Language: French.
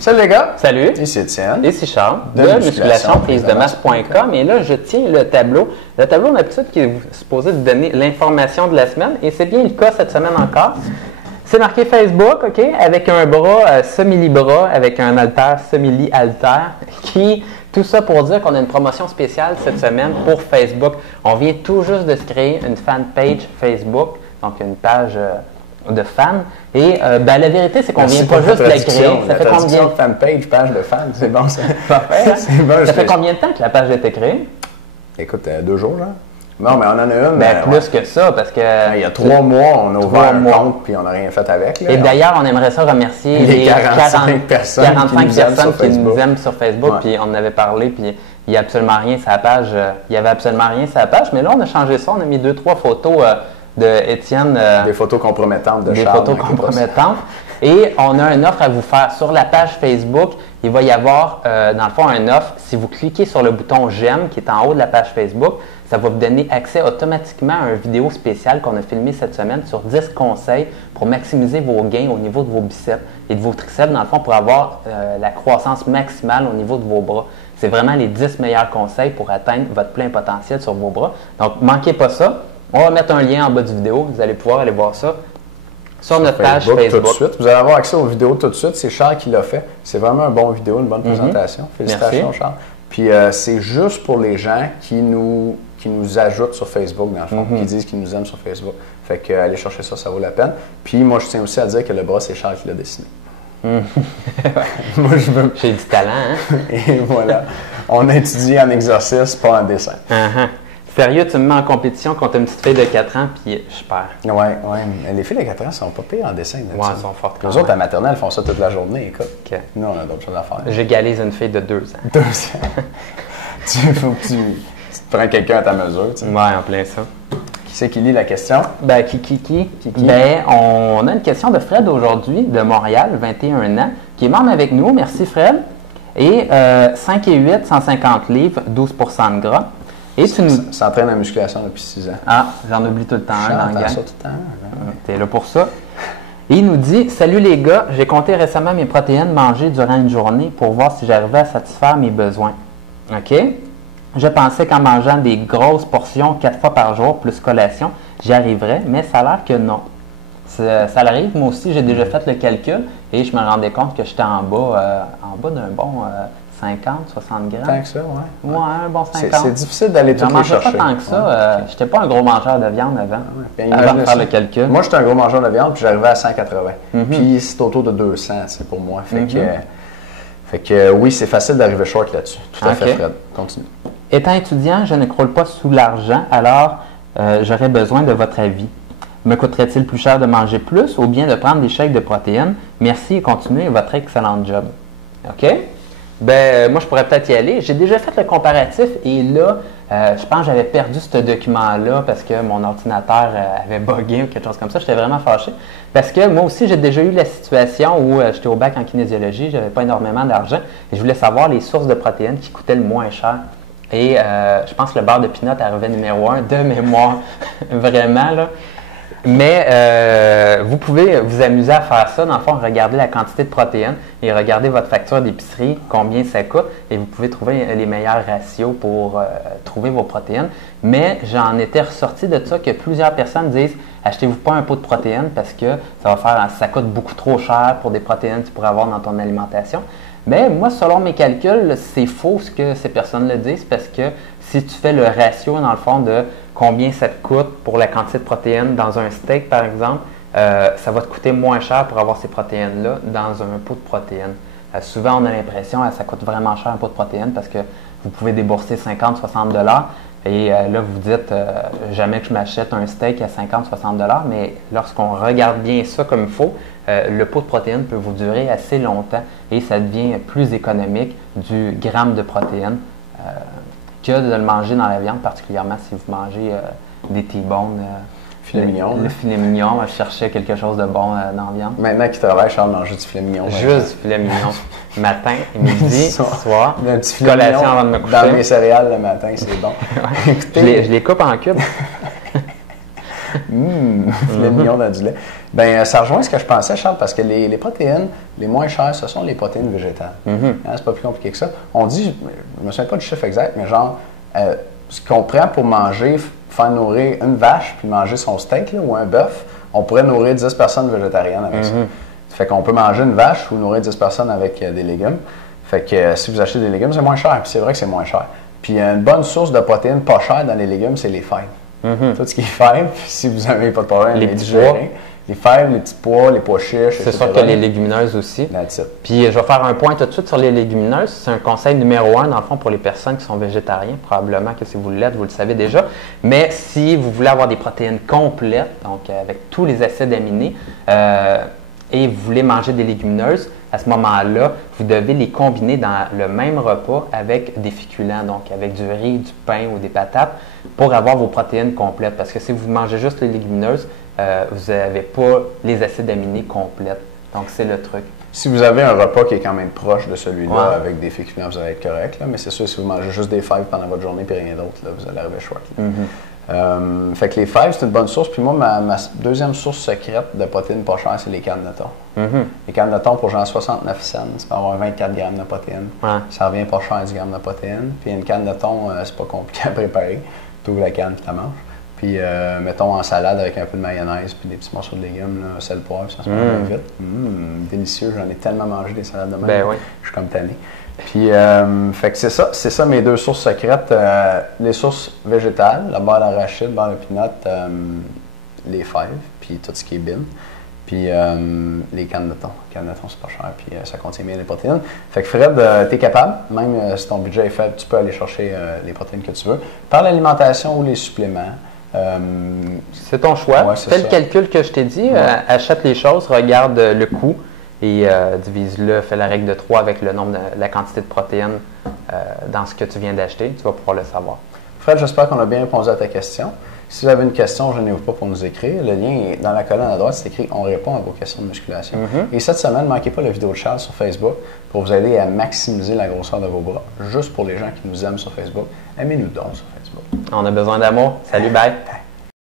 Salut les gars! Salut! Ici Étienne. Ici Charles, de musculation-prise-de-masse.com. Et là, je tiens le tableau. Le tableau, on a l'habitude qui est supposé vous donner l'information de la semaine. Et c'est bien le cas cette semaine encore. C'est marqué Facebook, OK, avec un bras semi-libras, avec un haltère semi-haltère, tout ça pour dire qu'on a une promotion spéciale cette semaine pour Facebook. On vient tout juste de se créer une fanpage Facebook, donc une page de fans. Et la vérité, c'est qu'on vient pas juste de la créer. Ça fait combien de fanpage, page de fans, c'est bon ça. Parfait. Ça fait combien de temps que la page a été créée? Écoute, 2 jours, là. Non, mais on en a une. Plus que ça, parce que... Il y a 3 mois, on a ouvert un compte, puis on n'a rien fait avec. Là. Et d'ailleurs, on aimerait ça remercier les 45 personnes qui nous aiment sur Facebook, puis on en avait parlé, puis il n'y a absolument rien sur la page. Il y avait absolument rien sur la page, mais là, on a changé ça. On a mis 2-3 photos de Étienne. Des photos compromettantes de Charles. Des photos compromettantes. Et on a une offre à vous faire sur la page Facebook. Il va y avoir, dans le fond, une offre. Si vous cliquez sur le bouton « J'aime » qui est en haut de la page Facebook, ça va vous donner accès automatiquement à une vidéo spéciale qu'on a filmée cette semaine sur 10 conseils pour maximiser vos gains au niveau de vos biceps et de vos triceps, dans le fond, pour avoir la croissance maximale au niveau de vos bras. C'est vraiment les 10 meilleurs conseils pour atteindre votre plein potentiel sur vos bras. Donc, manquez pas ça. On va mettre un lien en bas de vidéo. Vous allez pouvoir aller voir ça sur notre page Facebook. Tout de suite. Vous allez avoir accès aux vidéos tout de suite. C'est Charles qui l'a fait. C'est vraiment un bon vidéo, une bonne présentation. Félicitations, merci. Charles. Puis c'est juste pour les gens qui nous ajoutent sur Facebook, dans le fond, qui disent qu'ils nous aiment sur Facebook. Fait que allez chercher ça, ça vaut la peine. Puis moi, je tiens aussi à dire que le bras, c'est Charles qui l'a dessiné. Moi, j'ai du talent, hein? Et voilà. On a étudié en exercice, pas en dessin. Sérieux, tu me mets en compétition contre une petite fille de 4 ans, puis je perds. Oui. Les filles de 4 ans sont pas pires en dessin. Oui, elles sont fortes. Les autres, à maternelle, font ça toute la journée. Écoute. Okay. Nous, on a d'autres choses à faire. J'égalise une fille de 2 ans. 2 ans. Faut que tu te prends quelqu'un à ta mesure. Tu sais. Oui, en plein ça. Qui c'est qui lit la question? Qui? On a une question de Fred aujourd'hui, de Montréal, 21 ans, qui est membre avec nous. Merci, Fred. Et 5 et 8, 150 livres, 12 de gras. Et tu nous s'entraîne en musculation depuis 6 ans. Ah, j'en oublie tout le temps. J'entends ça tout le temps. T'es là pour ça. Et il nous dit « Salut les gars, j'ai compté récemment mes protéines mangées durant une journée pour voir si j'arrivais à satisfaire mes besoins. OK? Je pensais qu'en mangeant des grosses portions 4 fois par jour plus collation, j'y arriverais, mais ça a l'air que non. Ça l'arrive, moi aussi, j'ai déjà fait le calcul et je me rendais compte que j'étais en bas d'un bon 50, 60 grammes. Tant que ça, oui. Ouais, un bon 50. C'est difficile d'aller tout les chercher. J'en mangeais pas tant que ça. J'étais pas un gros mangeur de viande avant de faire le calcul. Moi, j'étais un gros mangeur de viande, puis j'arrivais à 180. Puis c'est autour de 200, c'est pour moi. Fait que oui, c'est facile d'arriver short là-dessus. Tout à fait, Fred. Continue. Étant étudiant, je ne croule pas sous l'argent, alors j'aurais besoin de votre avis. Me coûterait-il plus cher de manger plus ou bien de prendre des shakes de protéines? Merci et continuez votre excellent job. OK? Moi, je pourrais peut-être y aller. J'ai déjà fait le comparatif et là, je pense que j'avais perdu ce document-là parce que mon ordinateur avait bugué ou quelque chose comme ça. J'étais vraiment fâché. Parce que moi aussi, j'ai déjà eu la situation où j'étais au bac en kinésiologie, j'avais pas énormément d'argent et je voulais savoir les sources de protéines qui coûtaient le moins cher. Et je pense que le beurre de pinot arrivait numéro 1 de mémoire. Vraiment, là. Mais vous pouvez vous amuser à faire ça. Dans le fond, regardez la quantité de protéines et regardez votre facture d'épicerie, combien ça coûte, et vous pouvez trouver les meilleurs ratios pour trouver vos protéines. Mais j'en étais ressorti de ça que plusieurs personnes disent « Achetez-vous pas un pot de protéines parce que ça coûte beaucoup trop cher pour des protéines que tu pourrais avoir dans ton alimentation. » Mais moi, selon mes calculs, c'est faux ce que ces personnes-là disent parce que si tu fais le ratio, dans le fond, de combien ça te coûte pour la quantité de protéines dans un steak, par exemple, ça va te coûter moins cher pour avoir ces protéines-là dans un pot de protéines. Souvent, on a l'impression que ça coûte vraiment cher un pot de protéines parce que vous pouvez débourser 50-60 $ et là, vous dites jamais que je m'achète un steak à 50-60 $, mais lorsqu'on regarde bien ça comme il faut, le pot de protéines peut vous durer assez longtemps et ça devient plus économique du gramme de protéines que de le manger dans la viande, particulièrement si vous mangez des T-bones. Filet mignon. Le filet mignon, je cherchais quelque chose de bon dans la viande. Maintenant qu'il travaille, Charles mange du filet mignon. Juste du filet mignon. Matin, midi, soir. Un petit filet mignon avant de me coucher. Dans mes céréales le matin, c'est bon. Écoutez, je les coupe en cubes. Filet mignon dans du lait. Bien, ça rejoint ce que je pensais, Charles, parce que les protéines les moins chères, ce sont les protéines végétales. C'est pas plus compliqué que ça. On dit, je me souviens pas du chiffre exact, mais genre, ce qu'on prend pour manger, faire nourrir une vache puis manger son steak là, ou un bœuf, on pourrait nourrir 10 personnes végétariennes avec ça. Fait qu'on peut manger une vache ou nourrir 10 personnes avec des légumes. Fait que si vous achetez des légumes, c'est moins cher. Puis c'est vrai que c'est moins cher. Puis une bonne source de protéines pas chères dans les légumes, c'est les fèves. Tout ce qui est fèves, si vous n'avez pas de problème, les petits pois. Les fèves, les petits pois, les pois chiches. C'est sûr que les légumineuses aussi. Puis je vais faire un point tout de suite sur les légumineuses. C'est un conseil numéro 1, dans le fond, pour les personnes qui sont végétariens. Probablement que si vous l'êtes, vous le savez déjà. Mais si vous voulez avoir des protéines complètes, donc avec tous les acides aminés, et vous voulez manger des légumineuses, à ce moment-là, vous devez les combiner dans le même repas avec des féculents, donc avec du riz, du pain ou des patates, pour avoir vos protéines complètes. Parce que si vous mangez juste les légumineuses, vous n'avez pas les acides aminés complètes. Donc, c'est le truc. Si vous avez un repas qui est quand même proche de celui-là, avec des féculents, vous allez être correct. Là, mais c'est sûr, si vous mangez juste des fèves pendant votre journée et rien d'autre, là, vous allez arriver chouette. Fait que les fèves, c'est une bonne source. Puis moi, ma deuxième source secrète de protéines pas chères, c'est les cannes de thon. Les cannes de thon, pour genre 69 cents, tu peux avoir 24 grammes de protéines. Ça revient pas cher à 10 grammes de protéines. Puis une canne de thon, c'est pas compliqué à préparer. Tu ouvres la canne et tu la manges. Puis, mettons en salade avec un peu de mayonnaise puis des petits morceaux de légumes, là, sel, poivre, ça se mange bien vite. Délicieux, j'en ai tellement mangé des salades de même. Ben oui. Je suis comme tanné. Puis, fait que c'est ça mes deux sources secrètes. Les sources végétales, la beurre d'arachide, beurre de pinot, les fèves, puis tout ce qui est bin. Puis les cannes de thon. Les cannes de thon, c'est pas cher, puis ça contient bien les protéines. Fait que Fred, tu es capable, même si ton budget est faible, tu peux aller chercher les protéines que tu veux. Par l'alimentation ou les suppléments. C'est ton choix. Ouais, fais le calcul que je t'ai dit, achète les choses, regarde le coût et divise-le, fais la règle de 3 avec le nombre la quantité de protéines dans ce que tu viens d'acheter. Tu vas pouvoir le savoir. Fred, j'espère qu'on a bien répondu à ta question. Si vous avez une question, je n'hésitez pas pour nous écrire. Le lien est dans la colonne à droite, c'est écrit « On répond à vos questions de musculation ». Et cette semaine, ne manquez pas la vidéo de Charles sur Facebook pour vous aider à maximiser la grosseur de vos bras. Juste pour les gens qui nous aiment sur Facebook, aimez-nous donc sur Facebook. On a besoin d'amour. Salut, bye!